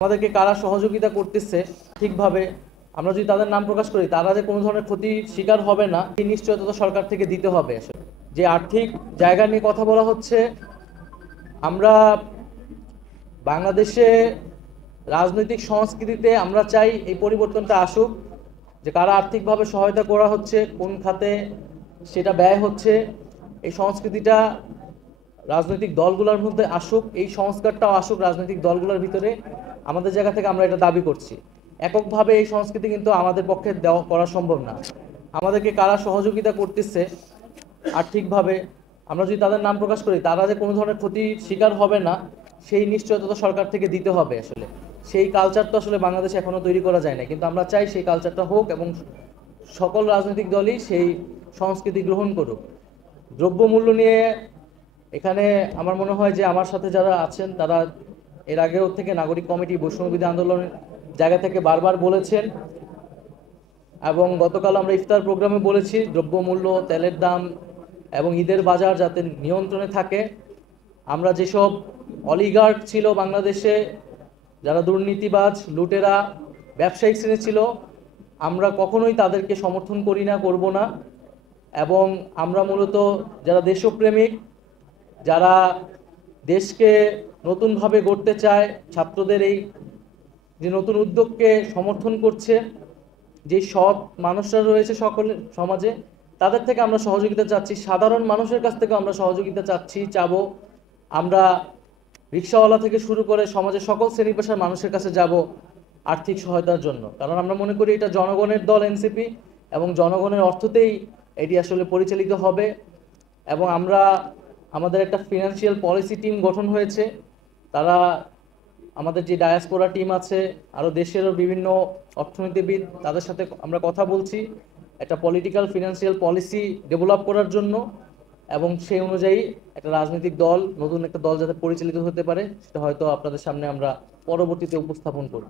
আমাদেরকে কারা সহযোগিতা করতেছে ঠিকভাবে আমরা যদি তাদের নাম প্রকাশ করি, তারা যে কোনো ধরনের ক্ষতির শিকার হবে না এই নিশ্চয়তা তো সরকার থেকে দিতে হবে। আসলে যে আর্থিক জায়গা নিয়ে কথা বলা হচ্ছে, আমরা বাংলাদেশে রাজনৈতিক সংস্কৃতিতে আমরা চাই এই পরিবর্তনটা আসুক, যে কারা আর্থিকভাবে সহায়তা করা হচ্ছে, কোন খাতে সেটা ব্যয় হচ্ছে, এই সংস্কৃতিটা রাজনৈতিক দলগুলোর মধ্যে আসুক, এই সংস্কারটাও আসুক রাজনৈতিক দলগুলোর ভিতরে। আমাদের জায়গা থেকে আমরা এটা দাবি করছি। এককভাবে এই সংস্কৃতি কিন্তু আমাদের পক্ষে দেওয়া করা সম্ভব না। আমাদেরকে কারা সহযোগিতা করতেছে আর্থিকভাবে আমরা যদি তাদের নাম প্রকাশ করি, তারা যে কোনো ধরনের ক্ষতির শিকার হবে না সেই নিশ্চয়তা তো সরকার থেকে দিতে হবে। আসলে সেই কালচার তো আসলে বাংলাদেশে এখনো তৈরি করা যায় না, কিন্তু আমরা চাই সেই কালচারটা হোক এবং সকল রাজনৈতিক দলই সেই সংস্কৃতি গ্রহণ করুক। দ্রব্যমূল্য নিয়ে এখানে আমার মনে হয় যে আমার সাথে যারা আছেন তারা এর আগেও থেকে নাগরিক কমিটি বৈষম্যবিরোধী আন্দোলনের জায়গা থেকে বারবার বলেছেন, এবং গতকাল আমরা ইফতার প্রোগ্রামে বলেছি দ্রব্যমূল্য, তেলের দাম এবং ঈদের বাজার যাতে নিয়ন্ত্রণে থাকে। আমরা যেসব অলিগার্ক ছিল বাংলাদেশে, যারা দুর্নীতিবাজ, লুটেরা, ব্যবসায়িক শ্রেণী ছিল, আমরা কখনোই তাদেরকে সমর্থন করি না, করব না। এবং আমরা মূলত যারা দেশপ্রেমিক, যারা দেশকে নতুনভাবে গড়তে চায়, ছাত্রদের এই যে নতুন উদ্যোগকে সমর্থন করছে, যে সৎ মানুষরা রয়েছে সকল সমাজে, তাদের থেকে আমরা সহযোগিতা চাচ্ছি। সাধারণ মানুষের কাছ থেকে আমরা সহযোগিতা চাবো। আমরা রিক্সাওয়ালা থেকে শুরু করে সমাজের সকল শ্রেণী পেশার মানুষের কাছে যাব আর্থিক সহায়তার জন্য, কারণ আমরা মনে করি এটা জনগণের দল এনসিপি, এবং জনগণের অর্থতেই এটি আসলে পরিচালিত হবে। এবং আমাদের একটা ফিনান্সিয়াল পলিসি টিম গঠন হয়েছে। তারা আমাদের যে ডায়াসপোরা টিম আছে, আরও দেশেরও বিভিন্ন অর্থনীতিবিদ, তাদের সাথে আমরা কথা বলছি একটা পলিটিক্যাল ফিনান্সিয়াল পলিসি ডেভেলপ করার জন্য, এবং সেই অনুযায়ী একটা রাজনৈতিক দল, নতুন একটা দল যাতে পরিচালিত হতে পারে, সেটা হয়তো আপনাদের সামনে আমরা পরবর্তীতে উপস্থাপন করব।